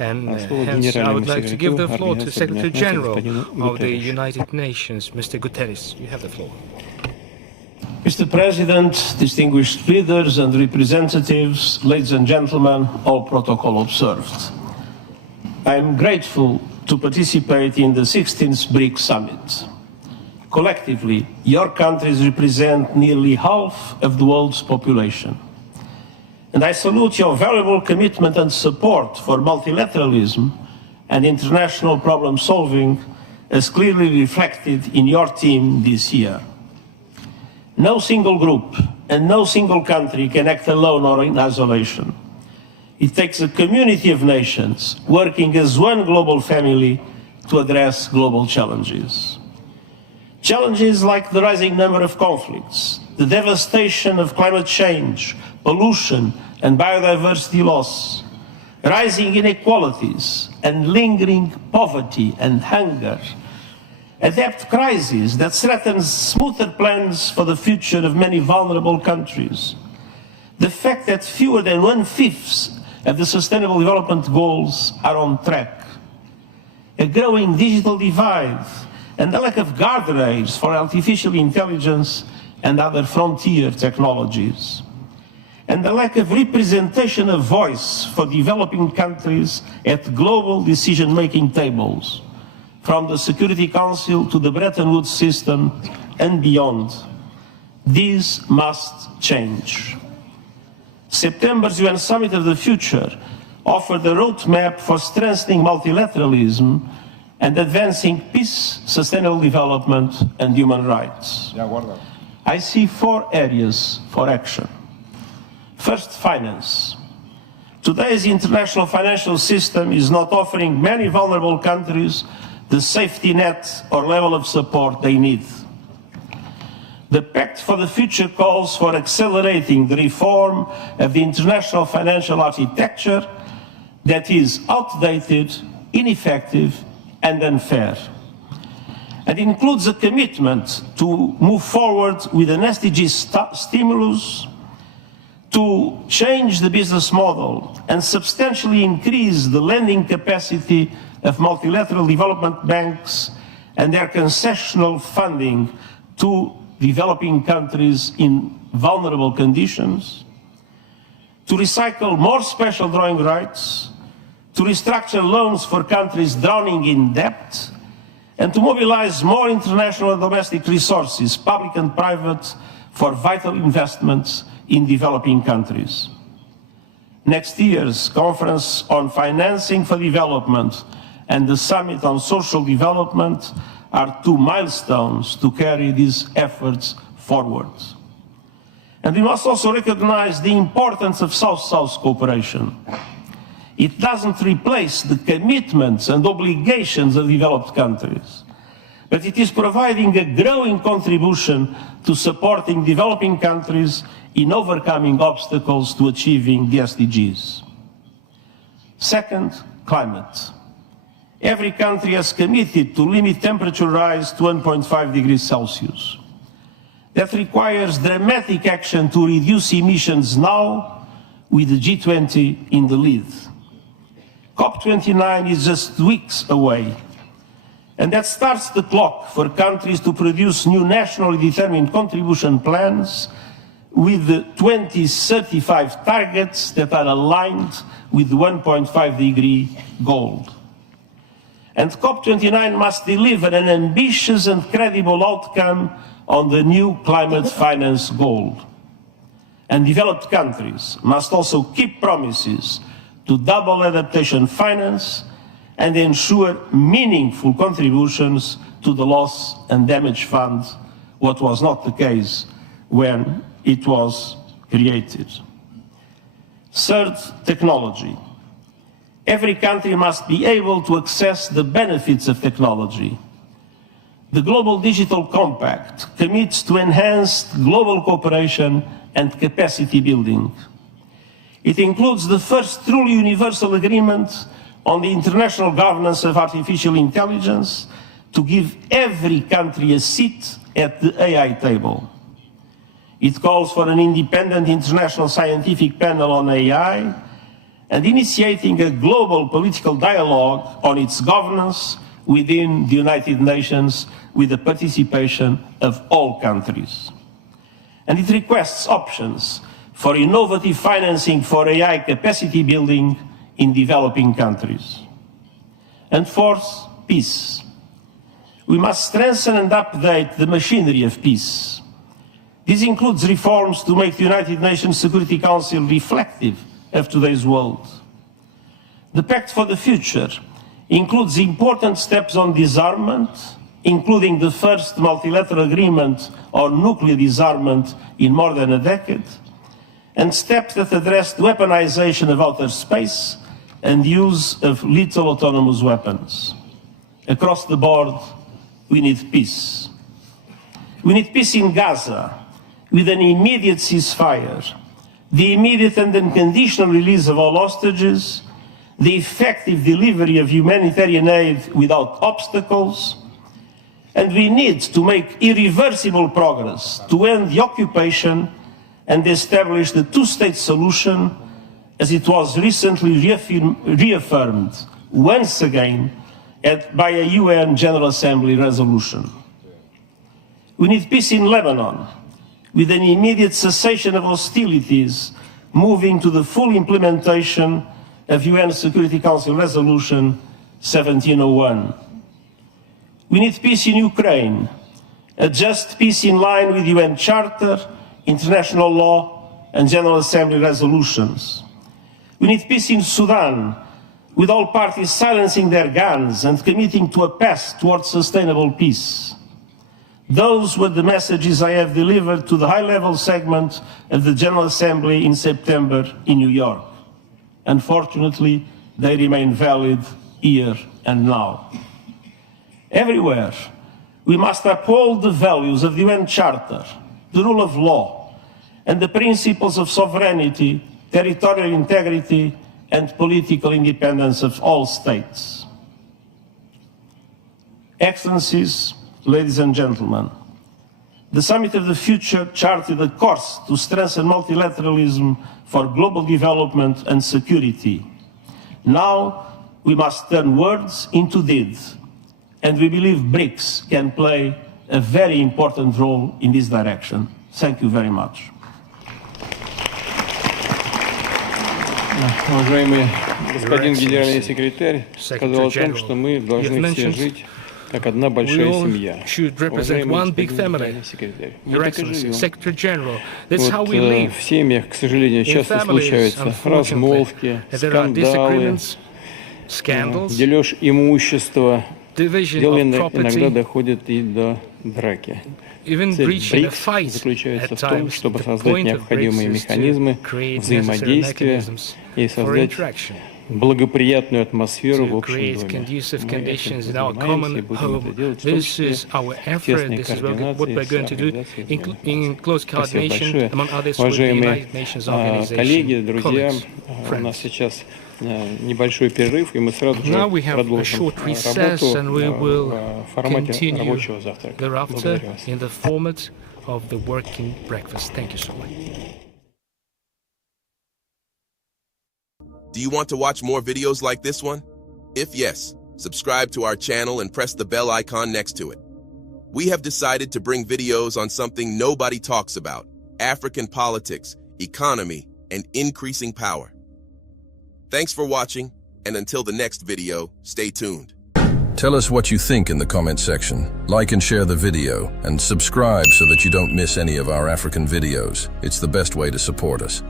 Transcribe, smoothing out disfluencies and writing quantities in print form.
And hence I would like to give the floor to Secretary General of the United Nations, Mr. Guterres. You have the floor. Mr. President, distinguished leaders and representatives, ladies and gentlemen, all protocol observed. I am grateful to participate in the 16th BRICS Summit. Collectively, your countries represent nearly half of the world's population. And I salute your valuable commitment and support for multilateralism and international problem solving as clearly reflected in your team this year. No single group and no single country can act alone or in isolation. It takes a community of nations working as one global family to address global challenges. Challenges like the rising number of conflicts, the devastation of climate change, pollution and biodiversity loss, rising inequalities and lingering poverty and hunger, a debt crisis that threatens smoother plans for the future of many vulnerable countries, the fact that fewer than 1/5 of the Sustainable Development Goals are on track, a growing digital divide, and the lack of guardrails for artificial intelligence and other frontier technologies, and the lack of representation of voice for developing countries at global decision-making tables, from the Security Council to the Bretton Woods system and beyond. These must change. September's UN Summit of the Future offered a roadmap for strengthening multilateralism and advancing peace, sustainable development, and human rights. I see 4 areas for action. First, finance. Today's international financial system is not offering many vulnerable countries the safety net or level of support they need. The Pact for the Future calls for accelerating the reform of the international financial architecture that is outdated, ineffective, and unfair, and includes a commitment to move forward with an SDG stimulus, to change the business model and substantially increase the lending capacity of multilateral development banks and their concessional funding to developing countries in vulnerable conditions, to recycle more special drawing rights, to restructure loans for countries drowning in debt, and to mobilize more international and domestic resources, public and private, for vital investments in developing countries. Next year's Conference on Financing for Development and the Summit on Social Development are 2 milestones to carry these efforts forward. And we must also recognize the importance of South-South cooperation. It doesn't replace the commitments and obligations of developed countries, but it is providing a growing contribution to supporting developing countries in overcoming obstacles to achieving the SDGs. Second, climate. Every country has committed to limit temperature rise to 1.5 degrees Celsius. That requires dramatic action to reduce emissions now, with the G20 in the lead. COP29 is just weeks away, and that starts the clock for countries to produce new nationally determined contribution plans with the 2035 targets that are aligned with the 1.5 degree goal. And COP29 must deliver an ambitious and credible outcome on the new climate finance goal. And developed countries must also keep promises to double adaptation finance and ensure meaningful contributions to the loss and damage fund, what was not the case when it was created. Third, technology. Every country must be able to access the benefits of technology. The Global Digital Compact commits to enhanced global cooperation and capacity building. It includes the first truly universal agreement on the international governance of artificial intelligence to give every country a seat at the AI table. It calls for an independent international scientific panel on AI and initiating a global political dialogue on its governance within the United Nations with the participation of all countries. And it requests options for innovative financing for AI capacity building in developing countries. And fourth, peace. We must strengthen and update the machinery of peace. This includes reforms to make the United Nations Security Council reflective of today's world. The Pact for the Future includes important steps on disarmament, including the first multilateral agreement on nuclear disarmament in more than a decade, and steps that address the weaponization of outer space and use of lethal autonomous weapons. Across the board, we need peace. We need peace in Gaza, with an immediate ceasefire, the immediate and unconditional release of all hostages, the effective delivery of humanitarian aid without obstacles, and we need to make irreversible progress to end the occupation and establish the two-state solution as it was recently reaffirmed once again by a UN General Assembly resolution. We need peace in Lebanon, with an immediate cessation of hostilities, moving to the full implementation of UN Security Council Resolution 1701. We need peace in Ukraine, a just peace in line with UN Charter, international law, and General Assembly resolutions. We need peace in Sudan, with all parties silencing their guns and committing to a path towards sustainable peace. Those were the messages I have delivered to the high-level segment of the General Assembly in September in New York. Unfortunately, they remain valid here and now. Everywhere, we must uphold the values of the UN Charter, the rule of law, and the principles of sovereignty, territorial integrity, and political independence of all states. Excellencies, ladies and gentlemen, the Summit of the Future charted a course to strengthen multilateralism for global development and security. Now, we must turn words into deeds, and we believe BRICS can play a very important role in this direction. Thank you very much. Уважаемый господин генеральный секретарь сказал о том, что мы должны все жить как одна большая семья. Уважаемый господин генеральный секретарь, мы так и живем. Вот в семьях, к сожалению, часто случаются размолвки, скандалы, дележ имущества. Дело иногда доходит и до драки. Цель БРИКС заключается в том, чтобы создать необходимые механизмы взаимодействия и создать благоприятную атмосферу в общем доме. Мы этим занимаемся и будем это делать, в том числе в тесной координации с организацией. Спасибо большое. Уважаемые коллеги, друзья, у нас сейчас небольшой перерыв, и мы сразу же продолжим работу в формате рабочего завтрака. Благодарю вас. Do you want to watch more videos like this one? If yes, subscribe to our channel and press the bell icon next to it. We have decided to bring videos on something nobody talks about: African politics, economy, and increasing power. Thanks for watching, and until the next video, stay tuned. Tell us what you think in the comment section. Like and share the video, and subscribe so that you don't miss any of our African videos. It's the best way to support us.